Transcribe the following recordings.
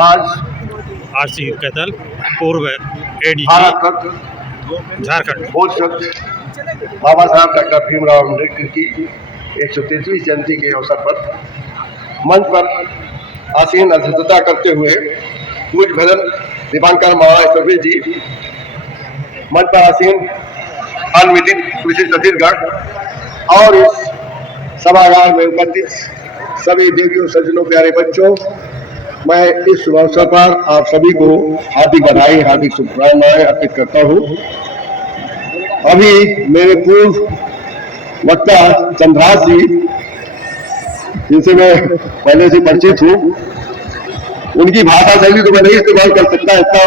आज आरसी कैथल पूर्व एडीजी भारत रत्न झारखंड पूज्य सत्य बाबा साहब डॉक्टर भीमराव अम्बेडकर की 133वीं जयंती के अवसर पर मंच पर आसीन अध्यक्षता करते हुए पूज्य भजन दीपांकर महाराज जी, मंच पर आसीन अनमितित विशिष्ट अतिथिगण और इस सभागार में उपस्थित सभी देवियों सज्जनों प्यारे बच्चों, मैं इस शुभ अवसर पर आप सभी को हार्दिक बधाई, हार्दिक शुभकामनाएं अर्पित करता हूं। अभी मेरे पूर्व वक्ता चंद्रहास जी, जिनसे मैं पहले से परिचित हूं, उनकी भाषा शैली तो मैं नहीं इस्तेमाल कर सकता, इतना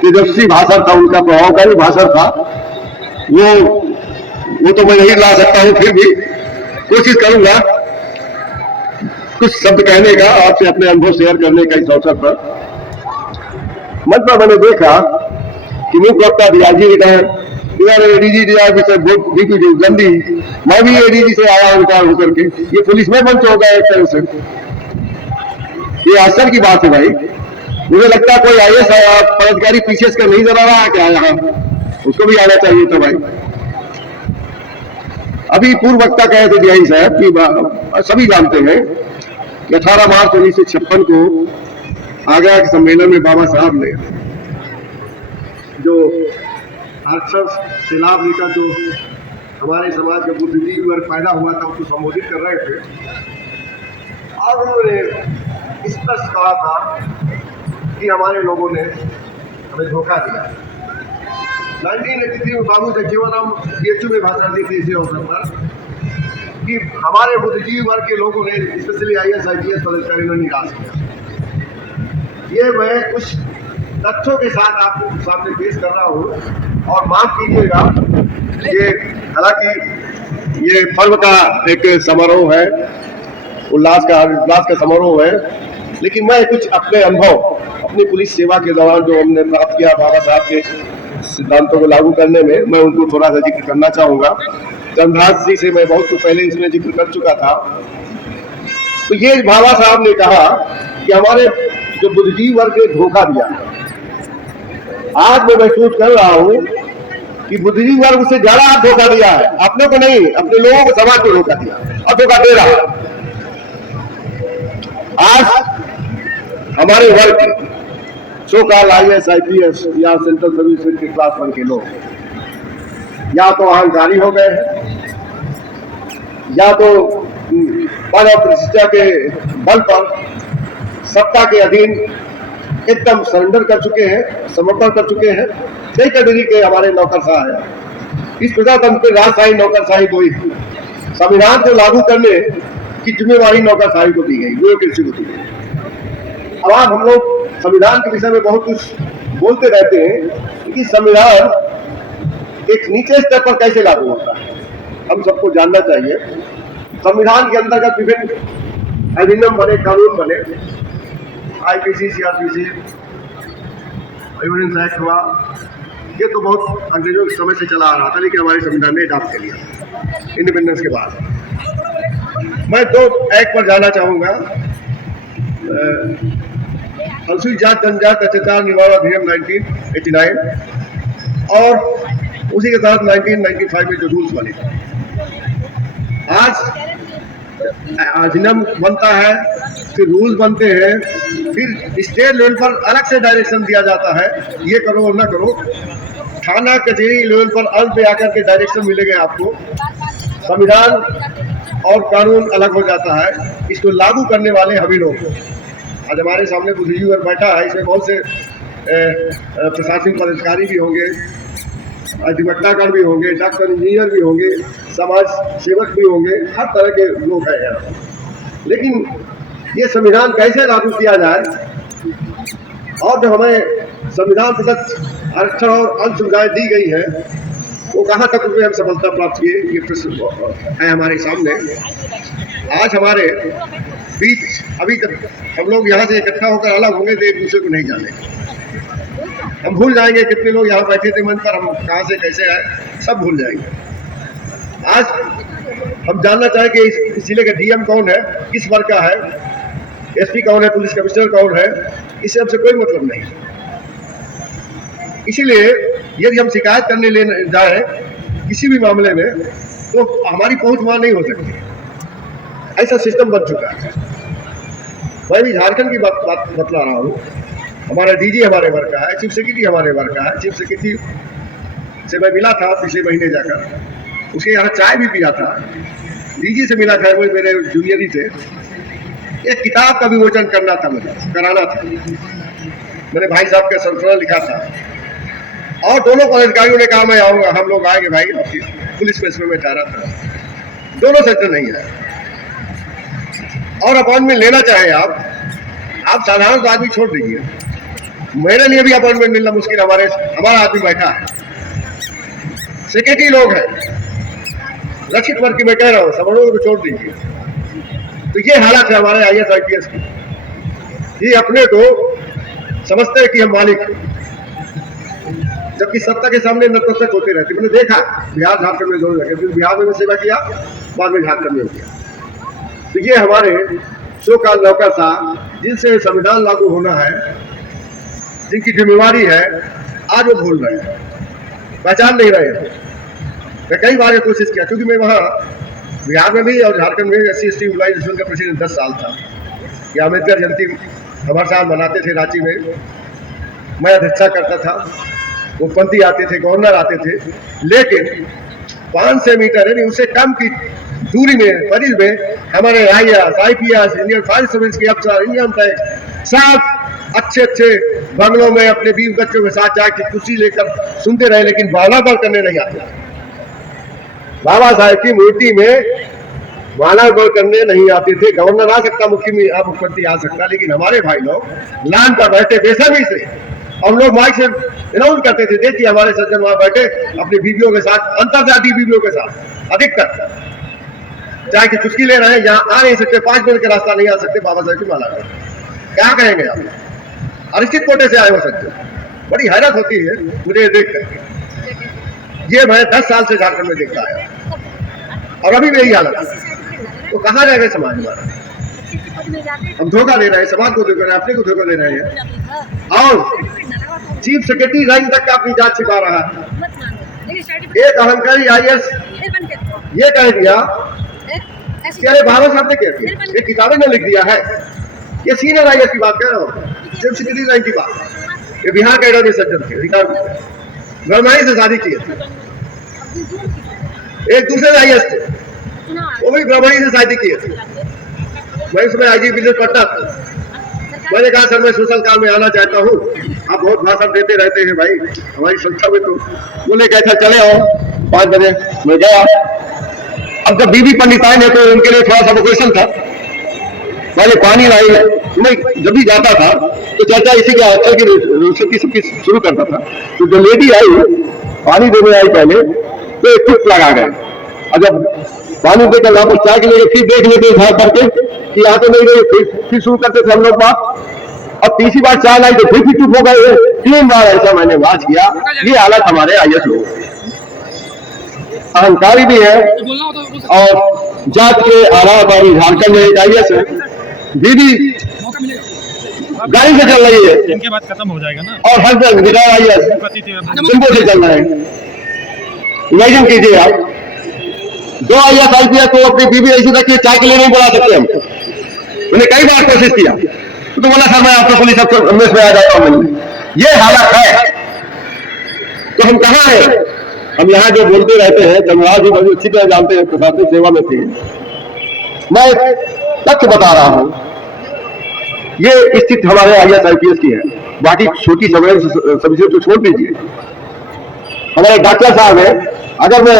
तेजस्वी भाषण था, उनका प्रभावकारी भाषण था, वो तो मैं नहीं ला सकता हूं, फिर भी कोशिश करूंगा कुछ शब्द कहने का, आपसे अपने अनुभव शेयर करने का। इस अवसर पर मंच पर मैंने देखा कि मुख्य वक्ता डीआईजी रिटायर एडीजी जल्दी, मैं भी एडीजी से आया हूं रिटायर होकर के, ये पुलिस में मंच हो गया एक तरह से। ये आश्चर्य की बात है भाई, मुझे लगता है कोई आईएएस पदाधिकारी पीछे से नहीं जरा रहा है क्या यहाँ, उसको भी आना चाहिए था भाई। अभी पूर्व वक्ता कहे थे डीआईजी साहब कि सभी जानते हैं कि 18 मार्च 1956 को आगरा के सम्मेलन में बाबा साहब ने जो आरक्षण से लाभ लेकर जो हमारे समाज का बुद्धिजीवी वर्ग पैदा हुआ था, उसको संबोधित कर रहे थे और उन्होंने स्पष्ट कहा था कि हमारे लोगों ने हमें धोखा दिया। 1983 में बाबू जगजीवन बीएचयू में भाषण दी थी इसी अवसर पर कि हमारे बुद्धिजीवी वर्ग के लोगों ने, स्पेशली आईएएस आईपीएस पदाधिकारी ने निराश किया। ये मैं कुछ तथ्यों के साथ आपके सामने पेश कर रहा हूँ और माफ कीजिएगा, ये हालांकि ये पर्व का एक समारोह है, उल्लास का समारोह है, लेकिन मैं कुछ अपने अनुभव, अपनी पुलिस सेवा के दौरान जो हमने प्राप्त किया बाबा साहब के सिद्धांतों को लागू करने में, मैं उनको थोड़ा सा जिक्र करना चाहूंगा। चंद्रहास जी से मैं बहुत पहले इसमें जिक्र कर चुका था। तो ये बाबा साहब ने कहा कि हमारे जो बुद्धिजीवी वर्ग ने धोखा दिया, आज मैं महसूस कर रहा हूं कि बुद्धिजीवी वर्ग से ज्यादा धोखा दिया है, अपने को नहीं, अपने लोगों को, समाज को धोखा दिया और धोखा दे रहा है। आज हमारे वर्ग सो-कॉल्ड आईएएस आईपीएस या सेंट्रल सर्विस के क्लास 1 के लोग या तो अहंकारी हो गए हैं, या तो पद और प्रतिष्ठा के बल पर सत्ता के अधीन एकदम सरेंडर कर चुके हैं, समर्पण कर चुके हैं। कई कैटेगरी के हमारे नौकरशाह हैं। इस प्रजातंत्र पे राजशाही नौकरशाही कोई, संविधान को लागू करने की जिम्मेवारी नौकरशाही को दी गई, ब्यूरोक्रेसी को दी गई। अब हम लोग संविधान के विषय में बहुत कुछ बोलते रहते हैं कि संविधान एक नीचे स्तर पर कैसे लागू होता है, हम सबको जानना चाहिए। संविधान के अंतर्गत विभिन्न अधिनियम बने, कानून बने, आईपीसी, सीआरपीसी, एविडेंस एक्ट हुआ, ये तो बहुत अंग्रेजों के समय से चला आ रहा था, लेकिन हमारे संविधान ने अडॉप्ट कर लिया इंडिपेंडेंस के बाद। मैं 2 एक्ट पर जाना चाहूंगा। अनुसूचित जाति जनजाति अत्याचार निवारण अधिनियम 1989 और उसी के तहत 1995 में जो रूल्स बने। आज अधिनियम बनता है, फिर रूल्स बनते हैं, फिर स्टेट लेवल पर अलग से डायरेक्शन दिया जाता है, ये करो और ना करो। थाना कचहरी लेवल पर अंत पे आकर के डायरेक्शन मिलेंगे आपको। संविधान और कानून अलग हो जाता है, इसको लागू करने वाले हम ही लोग। आज हमारे सामने बुद्धिजीवी वर्ग बैठा है, इसमें बहुत से प्रशासनिक पदाधिकारी भी होंगे, अधिवक्तागण भी होंगे, डॉक्टर इंजीनियर भी होंगे, समाज सेवक भी होंगे, हर तरह के लोग हैं यहाँ। लेकिन ये संविधान कैसे लागू किया जाए और जो हमें संविधान प्रदत्त आरक्षण और अन्य सुविधाएं दी गई है, वो कहाँ तक उसमें हम सफलता प्राप्त किए, ये प्रश्न है हमारे सामने। आज हमारे बीच अभी तक हम लोग यहाँ से इकट्ठा होकर अलग होंगे तो एक दूसरे को नहीं जाने, हम भूल जाएंगे कितने लोग यहाँ बैठे थे मंच पर, हम कहाँ से कैसे आए, सब भूल जाएंगे। आज हम जानना चाहें कि इस जिले का डीएम कौन है, किस वर्ग का है, एसपी कौन है, पुलिस कमिश्नर कौन है, इससे हमसे कोई मतलब नहीं। इसीलिए यदि हम शिकायत करने ले जाए किसी भी मामले में तो हमारी पहुंच वहां नहीं हो सकती, ऐसा सिस्टम बन चुका है। मैं भी झारखंड की बात बतला रहा हूँ। हमारा डीजी हमारे वर्ग का है, चीफ सेक्रेटरी हमारे वर्ग का है। चीफ सेक्रेटरी से मैं मिला था पिछले महीने जाकर, उसके यहाँ चाय भी पिया था। डीजी से मिला था, वो मेरे जूनियर ही थे। एक किताब का विमोचन करना था, मुझे कराना था। मैंने भाई साहब का संस्मरण लिखा था और दोनों पदाधिकारियों ने कहा मैं आऊंगा, हम लोग आएंगे भाई। पुलिस प्रेस में ठहरा था, दोनों सेक्टर नहीं है। और अपॉइंटमेंट लेना चाहे आप साधारण तो आदमी छोड़ दीजिए, मेरे लिए भी अपॉइंटमेंट मिलना मुश्किल। हमारा आदमी बैठा है, सेक्रेटरी लोग हैं, रक्षित वर्ग की मैं कह रहा हूँ, सवर्णों को छोड़ दीजिए। तो ये हालत है हमारे IAS IPS की। ये अपने को समझते हैं कि हम मालिक हैं, जबकि सत्ता के सामने नतमस्तक होते रहते। मैंने देखा बिहार झारखंड में दोनों जगह, बिहार में सेवा किया, बाद में झारखंड में किया। तो ये हमारे सो काल नौकरशाह जिनसे संविधान लागू होना है, जिनकी जिम्मेवारी है, आज वो भूल रहे हैं, पहचान नहीं रहे हैं। मैं कई बार ये कोशिश किया, क्योंकि मैं वहाँ बिहार में भी और झारखंड में SC ST एम्प्लॉइज का प्रेसिडेंट 10 साल था। ये अम्बेडकर जयंती हमारे साथ मनाते थे रांची में, मैं अध्यक्षता करता था। वो पंथी आते थे, गवर्नर आते थे, लेकिन 500 मीटर यानी उससे कम की दूरी में, परिधि में हमारे IAS IPS Indian forest service के अफसर, इंडियन टैक्स सब अच्छे बंगलों में अपने बीवी बच्चों के साथ जाकर कुर्सी लेकर सुनते रहे, लेकिन मानवबल करने नहीं आते। बाबा साहेब की मूर्ति में मानवबल करने नहीं आते थे। गवर्नर आ सकता, मुख्यमंत्री आ सकता, लेकिन हमारे भाई लोग लान पर बैठे बेसब्री से। हम लोग माइक से अनाउंस करते थे, देखिए हमारे सज्जन वहां बैठे अपनी बीवियों के साथ, अंतरजातीय बीवियों के साथ अधिकतर, चाहे कि चुस्की ले रहे हैं, यहाँ आ नहीं सकते, 5 मिनट का रास्ता नहीं आ सकते, बाबा साहेब की माला कर। क्या कहेंगे आप? अनिश्चित कोटे से आए हो सकते। बड़ी हैरत होती है मुझे देख कर। ये मैं 10 साल से झारखंड में देखता आया और अभी भी यही हालत है। तो कहाँ रह गए समाज हमारा? हम धोखा दे रहे हैं, समाज को धोखा दे रहे हैं, अपने को धोखा दे रहे हैं। और चीफ सेक्रेटरी रैंक तक का अपनी जांच छिपा रहा है। एक अहंकारी IAS ये कह दिया कि अरे बाबा साहब ने कह दिया, ये किताबें ने लिख दिया है। ये सीनियर IAS की बात कह रहा हूँ, चीफ सेक्रेटरी रैंक की बात। ये बिहार का एडोनी सज्जन थे, गरमाई से शादी किए थे। एक दूसरे IAS थे, वो भी ब्राह्मणी से शादी किए थे। मैं उसमें IG बिजनेस पढ़ता था। मैंने कहा सर मैं सोशल काम में आना चाहता हूँ, आप बहुत भाषण देते रहते हैं भाई हमारी संस्था में। तो बोले कैसा चले आओ 5 बजे। मैं गया। अब जब बीबी पंडिताइन है तो उनके लिए थोड़ा सा वोकेशन था। मैंने पानी लाई, मैं जब भी जाता था तो चर्चा इसी के आजकल की रोशनी सबकी शुरू करता था। तो जो लेडी आई पानी देने आई पहले, तो एक चुप लगा गए। और जब पानी देकर वापस चाय के लिए फिर देख लेते झाड़ करके कि यहाँ तो नहीं गई, फिर शुरू करते थे हम लोग बात। और तीसरी बार चाय लाई तो फिर चुप हो गए। 3 बार ऐसा मैंने वाच किया। ये हालत हमारे IAS लोगों की। अहंकारी भी है और जात के आधार पर झारखंड में एक IAS है, दीदी गाड़ी से चल रही है, इनके बाद खत्म हो जाएगा ना। और हस्बैंड विदाउट IAS सिंपल से चल रहे हैं। इमेजिन कीजिए आप, 2 IAS IPS को अपनी बीवी ऐसी तक के चाय के लिए नहीं बुला सकते हम। मैंने कई बार कोशिश किया तो बोला सर मैं आपको पुलिस अफसर में आ जाता हूँ मिलने। ये हालत है तो हम कहाँ हैं? हम यहाँ जो बोलते रहते हैं, चंद्रराज जी बड़ी अच्छी तरह जानते हैं, प्रशासनिक सेवा में थे। मैं तथ्य बता रहा हूँ, ये स्थिति हमारे IAS IPS की है। बाकी छोटी सब्जियों तो छोड़ दीजिए। हमारे डॉक्टर साहब है, अगर मैं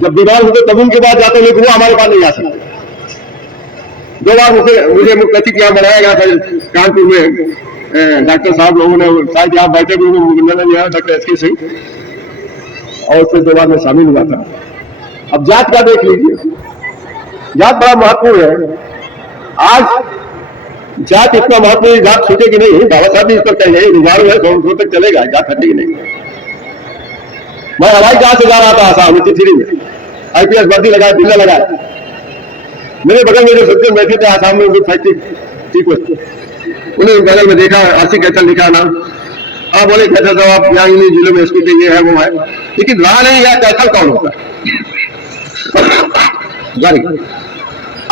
जब बीमार होते तब उनके बाद जाते, लेकिन वो हमारे पास नहीं आ सकते। 2 बार मुझे मुख्य सचिव यहाँ बनाया गया था कानपुर में। डॉक्टर साहब लोगों ने शायद यहाँ बैठे भी हुए, डॉक्टर SK सिंह, और उससे 2 बार में शामिल हुआ था। अब जात का देख लीजिए, जात बड़ा महत्वपूर्ण है। आज जात इतना महत्वपूर्ण, जात छूटेगी नहीं। बाबा साहब भी इस पर कहेंगे रुझान है, 100 तक चलेगा, जात हटेगी नहीं। मैं हवाई जहाज से जा रहा था आसाम चिथरी में, IPS वर्दी लगाया, दिल्ला लगाया। मेरे बगल में जो सज्जन बैठे थे आसाम में, उनकी फैक्ट्री ठीक है। उन्हें बगल में देखा आसिफ कैथल लिखा नाम, आप बोले कैथल साहब आप यहाँ इन जिलों में स्कूल ये है वो है, लेकिन रहा नहीं यार कैथल कौन होता है।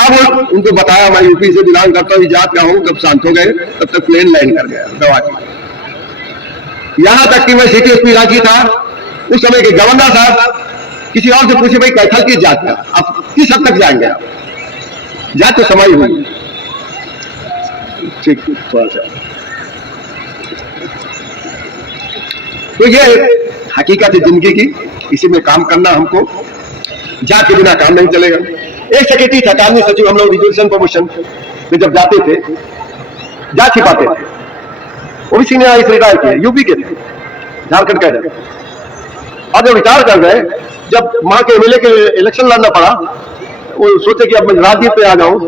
अब उनको बताया मैं यूपी से बिलोंग करता हूँ, जात का हूँ, तब शांत हो गए, तब तक प्लेन लैंड कर गया दवा की। यहां तक कि मैं सिटी एसपी रांची था, उस समय के गवर्नर साहब किसी और से पूछे भाई कैथल की जात का, आप किस हद तक जाएंगे, आप जात तो समाई हुई। ठीक, थोड़ा सा तो ये हकीकत है जिंदगी की, इसी में काम करना हमको, जात के बिना काम नहीं चलेगा। एक सेक्रेटरी था, कानूनी सचिव, हम लोग रिजोल्यूशन प्रमोशन में जब जाते थे जात छिपाते थे, वो भी सीनियर आई रिटायर किए, यूपी के थे, झारखंड का थे। और जब रिटायर कर गए, जब वहां के एमएलए के इलेक्शन लड़ना पड़ा, वो सोचे कि अब मैं राजनीति पे आ जाऊं,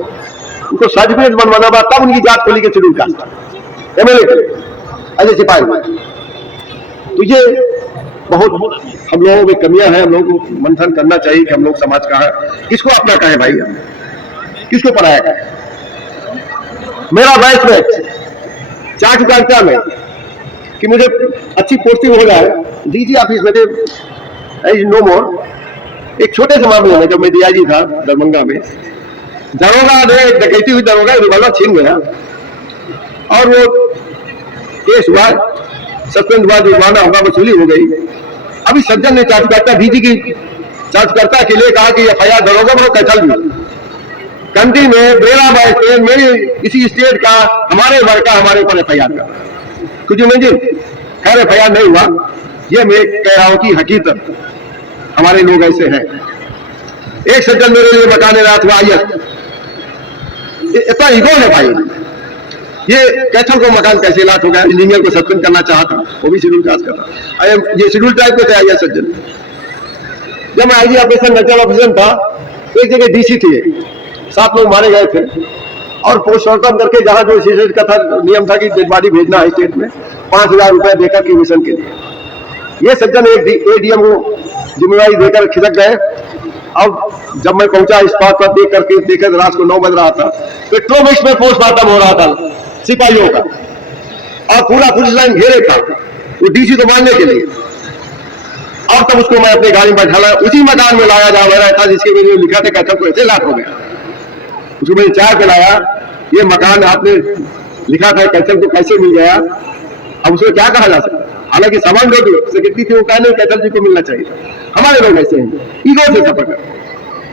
उनको सर्टिफिकेट बनवाना पड़ा, तब उनकी जात खोली के शेड्यूल कास्ट एमएलए के ऐसे सिपाही हुए। तो ये बहुत हम लोगों में कमियां हैं, हम लोगों को मंथन करना चाहिए कि हम लोग समाज का है, किसको अपना कहे भाई, किसको पराया कहे। मेरा बैचमेट चाह चुका क्या मैं कि मुझे अच्छी पोस्टिंग हो जाए डीजी ऑफिस में, नो मोर। एक छोटे से मामले में जब मैं डीआईजी था दरभंगा में, दरोगा ने डकैती हुई, दरोगा रिवॉल्वर छीन गया और वो केस हुआ, सस्पेंड हुआ, जुर्माना हुआ, वसूली हो गई। अभी सज्जन ने चार्जकर्ता डीजी की चार्जकर्ता के लिए कहा कि एफआईआर दरोगा में कैथल भी कंट्री में बेरा बाय मेरी इसी स्टेट का हमारे वर्ग का हमारे ऊपर एफआईआर का कुछ इमेजिन। खैर एफआईआर नहीं हुआ, ये मैं कह रहा हूं कि हकीकत हमारे लोग ऐसे हैं। एक सज्जन मेरे लिए बताने रहा था, इतना ईगो है भाई, ये कैथल को मकान कैसे लाट हो गया, इंजीनियर को सस्पेंड करना चाहता, वो भी शेड्यूल कास्ट करता। ये शेड्यूल टाइप पे थे सज्जन। जब मैं आईजी ऑपरेशन नेशनल ऑफिसर था, तो एक जगह डीसी थे, 7 लोग मारे गए थे, और पोस्टमार्टम करके जहां जो सीसेज का था नियम था कि डेड बॉडी भेजना है स्टेट में, 5000 रुपए देकर क्रिमिशन के लिए। ये सज्जन एक एडीएम को जिम्मेवारी देकर खिसक गए। अब जब मैं पहुंचा स्पॉट पर देकर रात को 9 बज रहा था, पेट्रोमिक्स में पोस्टमार्टम हो रहा था सिपाहियों का, और पूरा पुलिस लाइन घेरे था वो डीसी को मारने के लिए। और तब उसको मैं अपनी गाड़ी में बैठाला, उसी मकान में लाया जा रहा था जिसके मैंने लिखा था कैथल को ऐसे लाट हो गया। उसको मैंने चाय पिलाया, ये मकान आपने लिखा था कैथल को कैसे मिल गया, अब उसको क्या कहा जा सकता। हालांकि सामान जो सेक्रेटरी थे वो कहने कैथल जी को मिलना चाहिए। हमारे लोग ऐसे हैं, ईगो से सफर कर,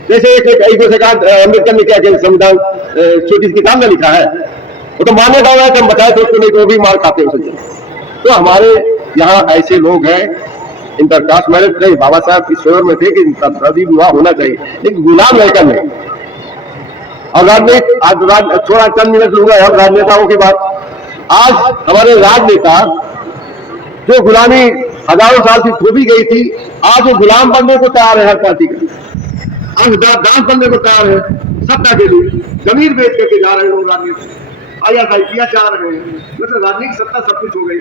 जैसे एक ईगो से कहा अम्बेडकर ने क्या संविधान छोटी सी किताब में लिखा है, वो तो मान्य दावा है कि हम बताए तो उसको नहीं, तो भी मार खाते हैं। तो हमारे यहाँ ऐसे लोग हैं, इंटरकास्ट मैरिज नहीं, बाबा साहब की शोर में थे कि शादी विवाह होना चाहिए, लेकिन गुलाम लड़का नहीं। और राजनीति आज थोड़ा चंद मिनट लूंगा हम राजनेताओं की बात। आज हमारे राजनेता जो गुलामी हजारों साल से थोपी गई थी, आज वो गुलाम बनने को तैयार है हर पार्टी का, आज दास बनने को तैयार है सत्ता के लिए, जमीन बेच करके जा रहे हैं लोग राजनीति, IAS जा रहे हैं, मतलब राजनीतिक सत्ता सब कुछ हो गई।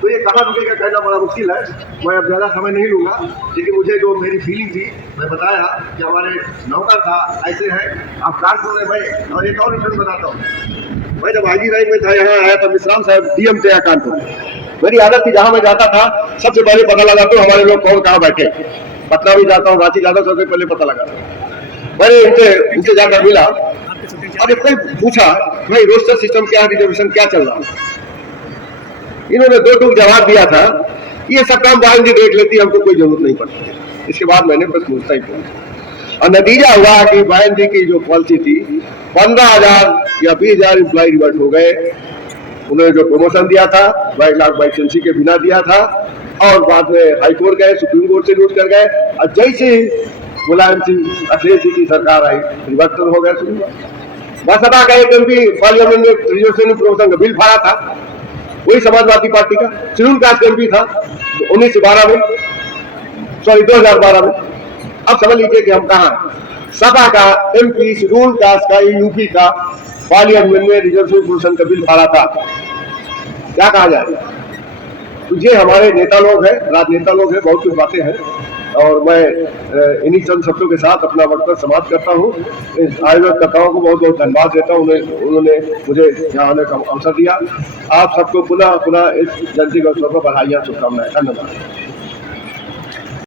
तो ये कहाँ रुकेगा कहना बड़ा मुश्किल है, मैं अब ज्यादा समय नहीं लूंगा, लेकिन मुझे जो मेरी फीलिंग थी मैं बताया कि हमारे नौकर था ऐसे है, आप कार सुन रहे भाई। और एक और इंटरव्यू बताता हूँ, मैं जब आईजी लाइन में था यहाँ आया था, मिश्राम साहब डीएम थे कानपुर। मेरी आदत थी जहां मैं जाता था सबसे पहले पता लगाता हूँ हमारे लोग कौन कहाँ बैठे, पटना भी जाता हूँ, रांची जाता हूँ, सबसे पहले पता लगाता। मैंने इनसे जाकर मिला और कोई पूछा भाई रोस्टर सिस्टम क्या, रिजर्वेशन क्या चल रहा है। इन्होंने 2 टूक जवाब दिया था, ये सब काम बहन जी देख लेती, हमको कोई जरूरत नहीं पड़ती। इसके बाद मैंने बस पूछता ही पूछा, और नतीजा हुआ कि बहन जी की जो पॉलिसी थी 15,000 या 20,000 एम्प्लॉय रिवर्ट हो गए। उन्होंने जो प्रमोशन दिया था 1 लाख वैकेंसी के बिना दिया था, और बाद में हाईकोर्ट गए, सुप्रीम कोर्ट से लूट कर गए, और जैसे मुलायम सिंह अखिलेश जी की सरकार आई परिवर्तन हो गया। बसपा का एक एमपी पार्लियामेंट में रिजर्वेशन प्रमोशन का बिल फाड़ा था, वही समाजवादी पार्टी का शेड्यूल कास्ट एमपी था 2012 में। अब समझ लीजिए कि हम कहाँ, सपा का एमपी शेड्यूल कास्ट का यूपी का पार्लियामेंट में रिजर्वेशन प्रमोशन का बिल फाड़ा था, क्या कहा जाए। तो ये हमारे नेता लोग हैं, राजनेता लोग हैं, बहुत कुछ बातें हैं। और मैं इन्हीं चंद शब्दों के साथ अपना वक्तव्य समाप्त करता हूँ। इस आयोजकर्ताओं को बहुत बहुत धन्यवाद देता हूँ, उन्होंने मुझे यहाँ आने का अवसर दिया। आप सबको पुनः पुनः इस जयंती के अवसर पर बधाइयाँ, शुभकामनाएं। धन्यवाद।